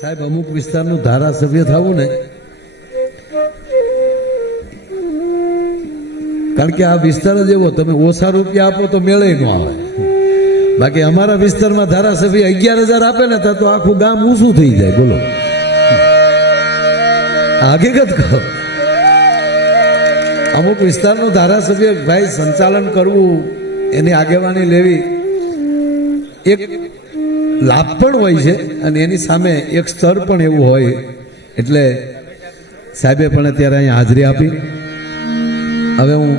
સાહેબ, અમુક વિસ્તારનું ધારાસભ્ય થવું ને. કારણ કે આ વિસ્તાર જ એવો, તમે ઓછા રૂપિયા આપો તો મેળે ન આવે. બાકી અમારા વિસ્તારમાં ધારાસભ્ય અગિયાર હજાર આપે ને, તો આખું ગામ ઊંચું થઈ જાય. બોલો. હકીકત કહો. અમુક વિસ્તારનું ધારાસભ્ય ભાઈ સંચાલન કરવું, એની આગેવાની લેવી, એક લાભ પણ હોય છે અને એની સામે એક સ્તર પણ એવું હોય એટલે સાહેબે પણ અત્યારે અહીંયા હાજરી આપી. હવે હું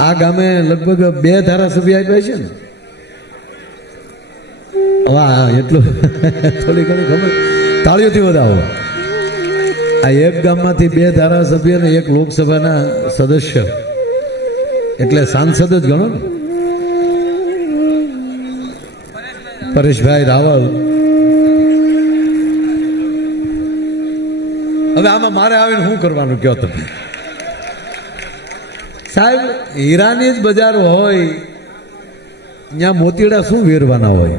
આ ગામે લગભગ બે ધારાસભ્ય આપ્યા છે ને? વાહ એટલું. થોડી ઘણી ખબર. તાળીઓથી વધાવો. આ એક ગામમાંથી બે ધારાસભ્ય અને એક લોકસભાના સદસ્ય. એટલે સાંસદ જ ગણો ને. પરેશભાઈ રાવલ. હવે આમાં મારે આવીને શું કરવાનું કયો તમે? સાહેબ, હીરાની જ બજાર હોય, ત્યાં મોતીડા શું વેરવાના હોય?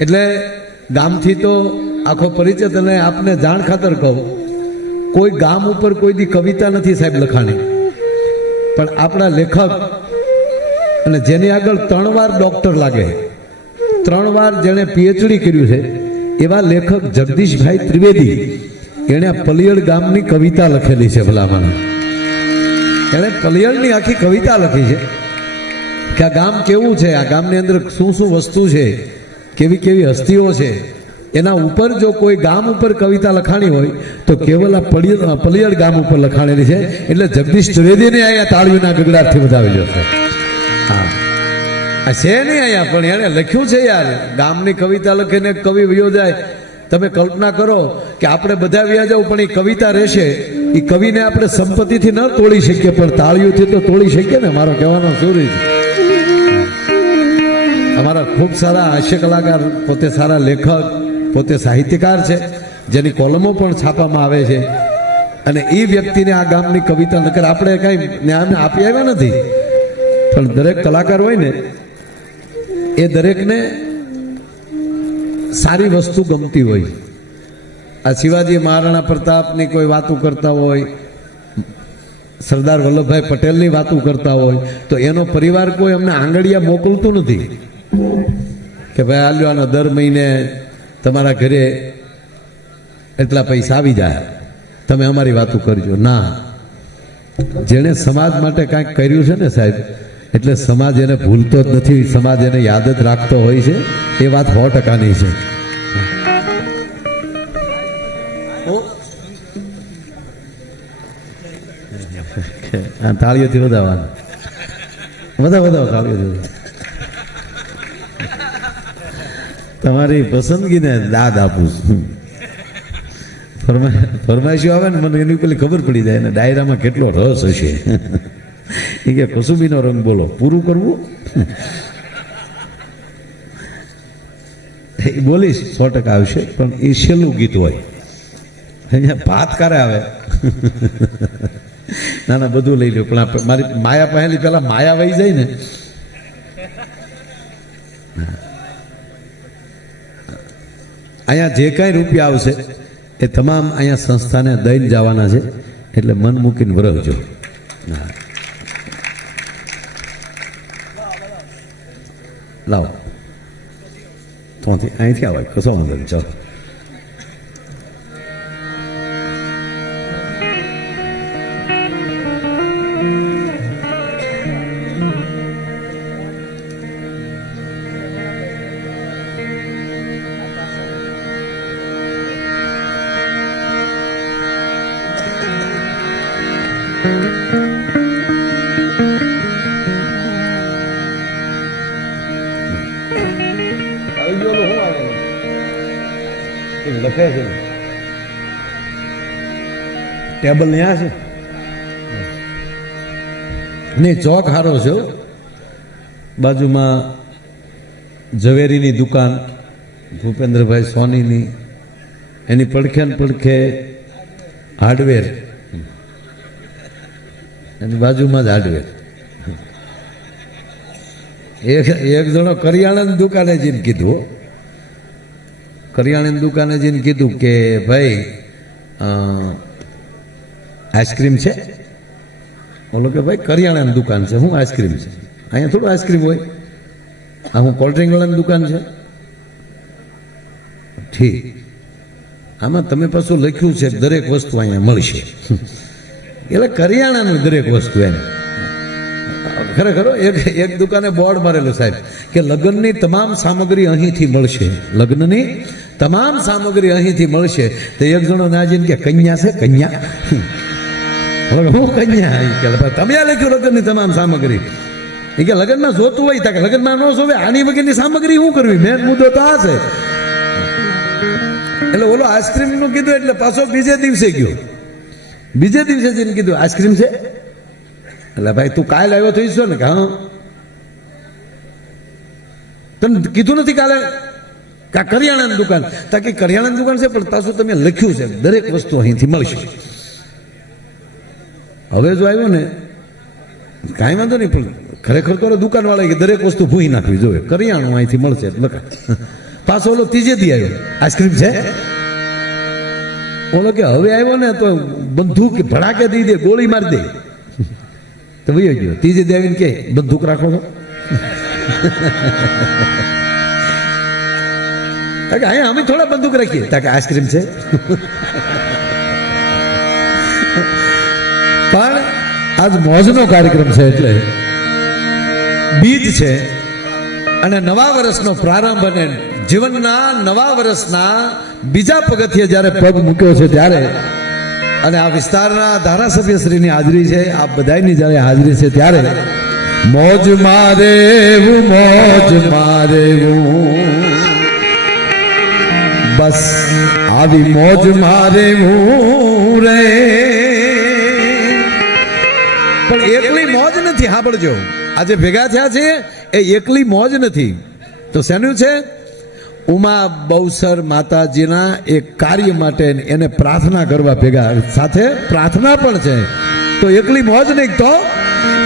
એટલે ગામથી તો આખો પરિચય તને આપને જાણ ખાતર કહું. કોઈ ગામ ઉપર કોઈ દી કવિતા નથી સાહેબ લખાણી. પણ આપણા લેખક અને જેની આગળ ત્રણ વાર ડોક્ટર લાગે, ત્રણ વાર જેણે પીએચડી કર્યું છે, એવા લેખક જગદીશભાઈ ત્રિવેદી, એણે આ પલિયડ ગામની કવિતા લખેલી છે ભલામણ. એણે પલિયડની આખી કવિતા લખી છે કે આ ગામ કેવું છે, આ ગામની અંદર શું શું વસ્તુ છે, કેવી કેવી હસ્તીઓ છે એના ઉપર જો કોઈ ગામ ઉપર કવિતા લખાણી હોય, તો કેવલ આ પલિયડ પલિયડ ગામ ઉપર લખાણેલી છે. એટલે જગદીશ ત્રિવેદીને અહીંયા તાળીઓના ગગડાટથી વધાવી જશે હા. આ છે નહીં અહીંયા પણ એણે લખ્યું છે યાર, ગામની કવિતા લખીને કવિ વયો જાય. તમે કલ્પના કરો કે આપણે બધા વ્યા જાવ પણ એ કવિતા રહેશે. એ કવિને આપણે સંપત્તિથી ન તોડી શકીએ, પણ તાળીઓથી તો તોડી શકીએ ને, મારો કહેવાનો શું છે અમારા ખૂબ સારા હાસ્ય કલાકાર પોતે સારા લેખક પોતે સાહિત્યકાર છે, જેની કોલમો પણ છાપવામાં આવે છે. અને એ વ્યક્તિને આ ગામની કવિતા, નકર આપણે કાંઈ જ્ઞાન આપી આવ્યા નથી. પણ દરેક કલાકાર હોય ને, એ દરેકને સારી વસ્તુ ગમતી હોય. આ શિવાજી મહારાણા પ્રતાપની કોઈ વાતો કરતા હોય, સરદાર વલ્લભભાઈ પટેલની વાતો કરતા હોય, તો એનો પરિવાર કોઈ અમને આંગળિયા મોકલતું નથી. કે ભાઈ આલ્યો આનો દર મહિને તમારા ઘરે એટલા પૈસા આવી જાય. તમે અમારી વાતો કરજો. ના. જેણે સમાજ માટે કાંઈક કર્યું છે ને સાહેબ એટલે સમાજ એને ભૂલતો જ નથી સમાજ એને યાદ જ રાખતો હોય છે એ વાત સો ટકાની છે. આ તાળીઓથી વધાવવાનું. વધાવ વધાવો તાળીઓથી તમારી પસંદગીને દાદ આપું છું. ફરમાઈ ફરમાઈશો આવે ને મને એની પેલી ખબર પડી જાય અને ડાયરામાં કેટલો રસ હશે. એ કે, કસુબીનો રંગ બોલો, પૂરું કરવું? એ બોલીશ, સો ટકા આવશે, પણ એ છેલ્લું ગીત હોય. અહીંયા ભાત કારે આવે. ના ના બધું લઈ લો પણ મારી માયા પહેલી પહેલા માયા વહી જાય ને. અહીંયા જે કાંઈ રૂપિયા આવશે, એ તમામ અહીંયા સંસ્થાને દઈને જવાના છે. એટલે મન મૂકીને વરહજો. લાવો. ત્યાંથી અહીંથી આવે. કશો વાંધો નહીં. ચાલો. લખે છે. ટેબલ ત્યાં છે? નહીં, ચોક હારો છે બાજુમાં ઝવેરીની દુકાન, ભૂપેન્દ્રભાઈ સોનીની, એની પડખે ને પડખે હાર્ડવેર. એની બાજુમાં જ હાર્ડવેર. એક એક જણો કરિયાણાની દુકાને જઈને કીધું. કરિયાણાની દુકાને જઈને કીધું કે ભાઈ આઈસ્ક્રીમ છે? બોલો કે ભાઈ, કરિયાણાની દુકાન છે હું આઈસ્ક્રીમ છે? અહીંયા થોડું આઈસ્ક્રીમ હોય. આ હું કોલ્ડ ડ્રિંક વાળાની દુકાન છે? ઠીક. આમાં તમે પાછું લખ્યું છે, દરેક વસ્તુ અહીંયા મળશે. એટલે કરિયાણાનું દરેક વસ્તુ એમ ખરેખર એક એક દુકાને બોર્ડ મારેલું સાહેબ, કે લગ્નની તમામ સામગ્રી અહીંથી મળશે. લગ્નની તમામ સામગ્રી અહીંથી મળશે. તો એક જણો ના કે, કન્યા છે, કન્યા. હું કન્યા? કે તમે લખ્યું લગ્નની તમામ સામગ્રી. એ કે, લગ્નમાં જોતું હોય તા કે, લગ્નમાં ન જોવે, આની વગેરેની સામગ્રી શું કરવી? મેન મુદ્દો તો આ છે. એટલે ઓલો આઈસ્ક્રીમનું કીધું એટલે પાછો બીજે દિવસે ગયો. બીજે દિવસે જઈને કીધું, આઈસ્ક્રીમ છે? એટલે ભાઈ, તું કાલ આવ્યો થઈશ ને? કે હા? તને કીધું નથી કાલે? કે કરિયાણાની દુકાન. તાકી કરિયાણાની દુકાન છે, પણ પાછું તમે લખ્યું છે. દરેક વસ્તુ અહીંથી મળશે. હવે જો આવ્યો ને, કાંઈ વાંધો નહીં, પણ ખરેખર તો દુકાનવાળા કે દરેક વસ્તુ ભૂઈ નાખવી જોઈએ. કરિયાણું અહીંથી મળશે લખા પાછો ઓલો ત્રીજે દી આવ્યો. આઈસ્ક્રીમ છે? ઓલો કે હવે આવ્યો ને, તો બંદૂક ભડાકે દઈ દે, ગોળી મારી દે. તો વયો ગયો. ત્રીજી દેવીને કે બંદૂક રાખો છો? અહીંયા અમે થોડા બંદૂક રાખીએ. તાકે આઈસ્ક્રીમ છે. પણ આજ મોજનો કાર્યક્રમ છે એટલે બીજ છે અને નવા વર્ષનો પ્રારંભ અને જીવનના નવા વર્ષના બીજા પગથિયે જ્યારે પગ મૂક્યો છે ત્યારે અને આ વિસ્તારના ધારાસભ્ય શ્રીની હાજરી છે. આ બધાની જ્યારે હાજરી છે ત્યારે. મોજ મારે મોજ મારે બસ આવી મોજ મારે હું રે. પણ એકલી મોજ નથી, સાંભળજો. આજે ભેગા થયા છે એ એકલી મોજ નથી. તો શેનું છે? ઉમા બહુસર માતાજીના એક કાર્ય માટે એને પ્રાર્થના કરવા ભેગા સાથે પ્રાર્થના પણ છે. તો એકલી મોજ નહીં તો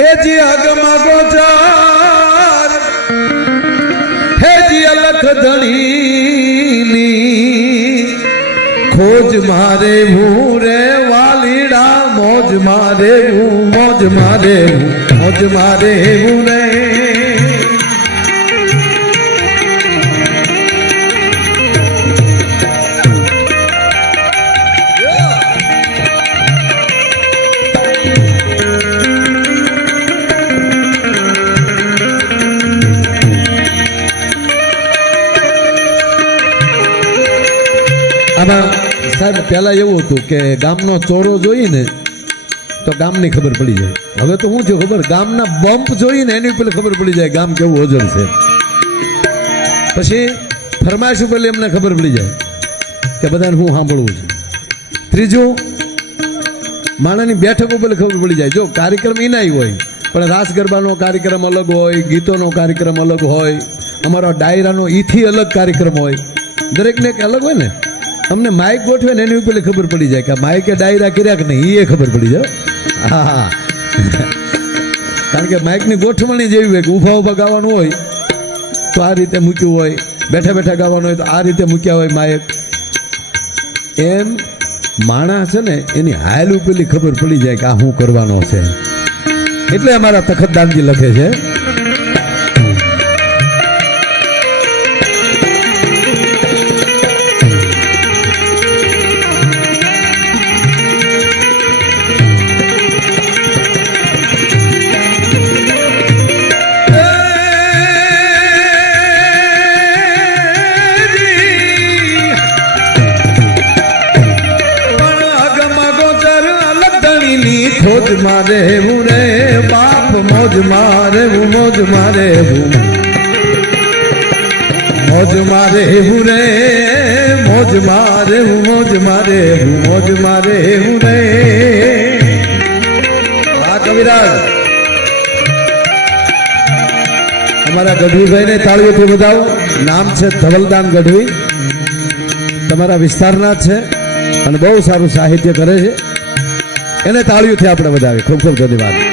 એ જી અગમા ગોચર હે જી અલખ ધણીની, ખોજ મારે હું રે, વાલીડા મોજ મારે હું, મોજ મારે હું, મોજ મારે હું રે. સાહેબ, પહેલા એવું હતું કે ગામનો ચોરો જોઈને તો ગામની ખબર પડી જાય. હવે તો શું છે ખબર? ગામના બમ્પ જોઈને એની ઉપર ખબર પડી જાય ગામ કેવું ઓજર છે. પછી ફરમાઈશ ઉપર એમને ખબર પડી જાય કે બધાને હું સાંભળવું છે. ત્રીજું, માણાની બેઠક ઉપર ખબર પડી જાય. જો કાર્યક્રમ એનાય હોય, પણ રાસ ગરબાનો કાર્યક્રમ અલગ હોય, ગીતોનો કાર્યક્રમ અલગ હોય, અમારો ડાયરાનો ઈથી અલગ કાર્યક્રમ હોય. દરેકને એક અલગ હોય ને? અમને માઇક ગોઠવે ને એની ઉપર ખબર પડી જાય કે માઇકે ડાયરા કર્યા કે નહીં એ ખબર પડી જાય. હા હા કારણ કે માઇકની ગોઠવણી જેવી હોય કે ઊભા ઊભા ગાવાનું હોય, તો આ રીતે મૂક્યું હોય. બેઠા બેઠા ગાવાનું હોય તો આ રીતે મૂક્યા હોય માયક એમ માણસ છે ને, એની હાલ ઉપરલી ખબર પડી જાય કે આ શું કરવાનો છે. એટલે અમારા તખતદાનજી લખે છે ખોજ રે, બાપ મોજ મારે હું, મોજ મારે હું. મોજ મારે રે, મોજ મારે હું, મોજ મારે હું, મોજ મારે રે. આ કવિરાજ. અમારા ગઢવીભાઈને તાળીઓથી બતાવો નામ છે ધવલદાન ગઢવી. તમારા વિસ્તારના છે અને બહુ સારું સાહિત્ય કરે છે. એને તાળીઓથી આપણે વધાવીએ. ખૂબ ખૂબ ધન્યવાદ.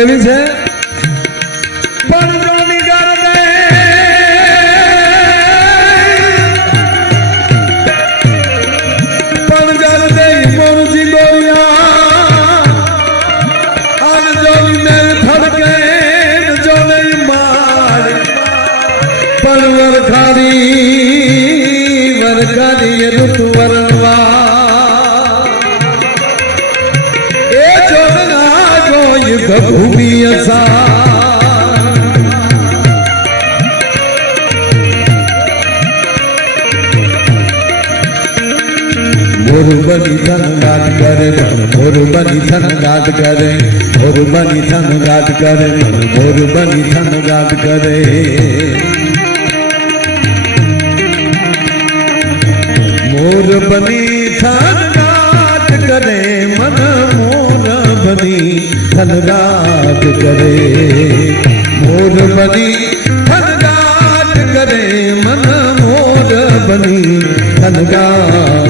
કેવી છે? મન મોરબની ધન ગાત કરે મોરબની ધન ગાત કરે મન મોરબની ધન ગાત કરે. મોરબની થન ગાત કરે, મન મોરબની ધન ગાત કરે. મોરબની ધન ગાત કરે, મન મોરબની ધન ગાત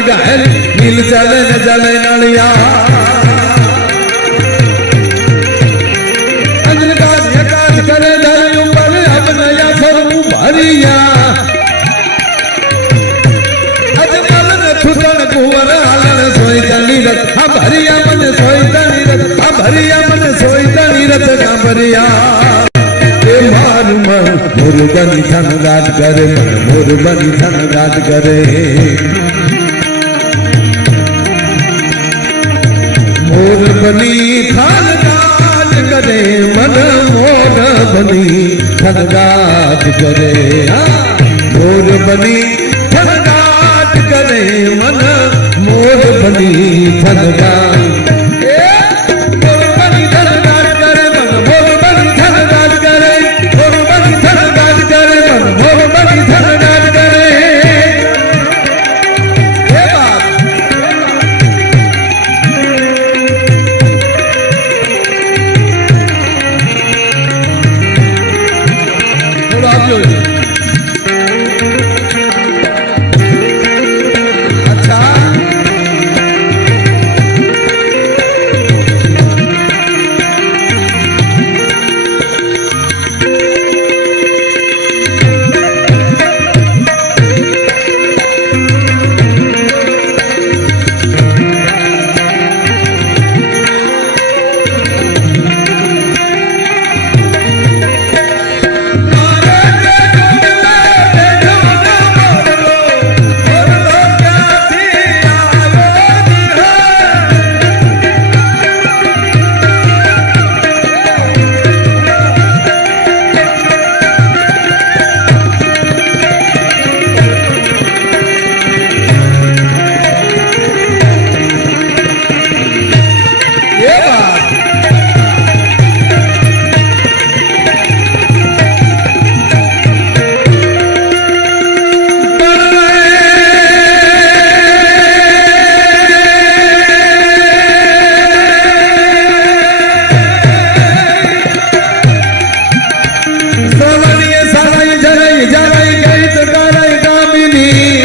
નીલ ચાલે ને ચાલે નળિયા અંજનકાર યકાર કરે ધર ઉપર અબનયા ફરવું ભરિયા અજમલ ને છુતણ કુંવર હાલણ સોય તણી રત આ ભરિયા મને સોય તણી રત આ ભરિયા મને સોય તણી રત ના ભરિયા એ માર મન મુરબની ધન ગાત કરે મન મુરબની ધન ગાત કરે મોરબની ધન ગાત કરે, મન મોર બની ગાત કરે મોર બની ધન ગાત કરે, મન મોર બની ગાત સવણીએ સારાઈ જરાઈ જરાઈ ગઈ તો કારાઈ કામિની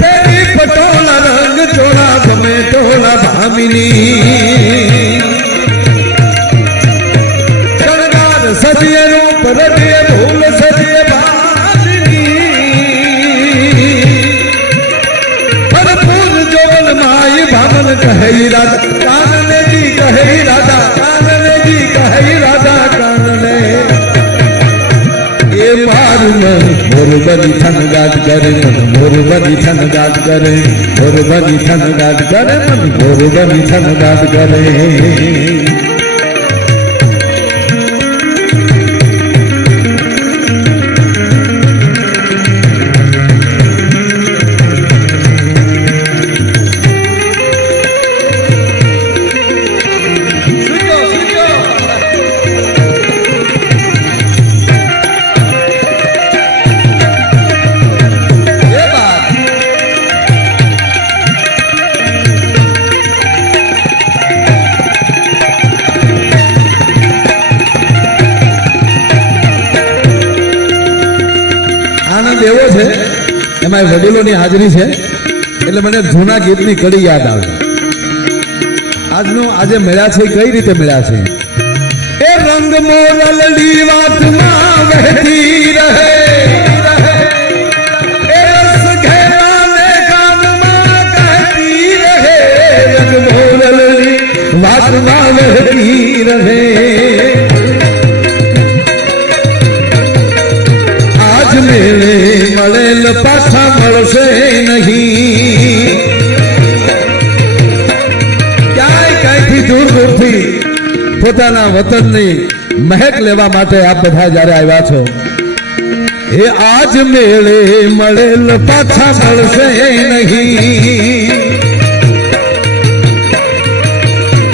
તેરી પટોળા રંગ ચોળા ગમે સજીએ ભામિની. મન મોર બની થન ગાટ કરે મન મોર બની થન ગાટ કરે. મોર બની થન ગાટ કરે મન મોર બની થન ગાટ કરે. એમાં વડીલોની હાજરી છે. એટલે મને જૂના ગીતની કડી યાદ આવે. આજનો આજે મળ્યા છે, કઈ રીતે મળ્યા છે? એ રંગ મોરલડી વાતમાં રહે. આજ મેળે પાછા મળશે નહીં. ક્યાંય ક્યાંયથી દૂર દૂરથી પોતાના વતનની મહેક લેવા માટે આપ બધા જ્યારે આવ્યા છો, એ આજ મેળે મળેલ પાછા મળશે નહીં.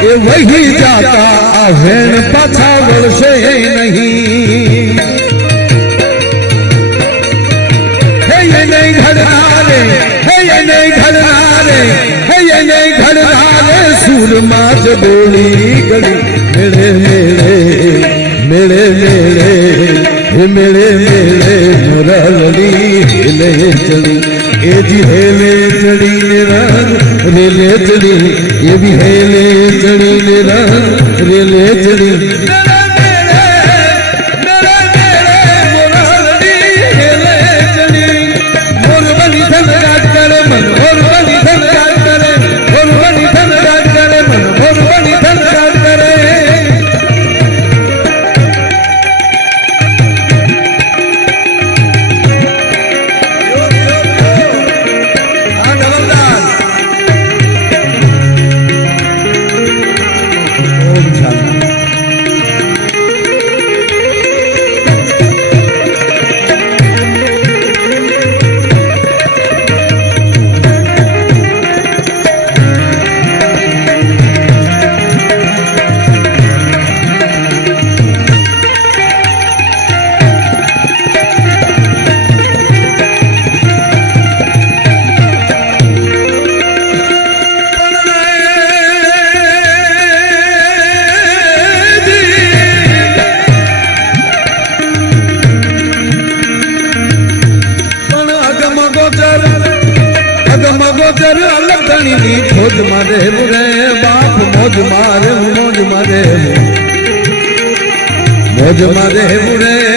એ વહી જાતા આ વેણ પાછા વળશે નહીં. ઘડનારે હે એને ઘડનારે હે એને ઘડનારે સૂરમાં જ બોલી ગળી, મેળે મેળે મેળે મેળે, હે મેળે મેળે મુરલી હેલે ચડી એજી હેલે ચડી ને રાન રેલે ચડી, એવી હેલે ચડી ને રાન રેલે ચડી. મારે મોજ મારે મોજ મારે રે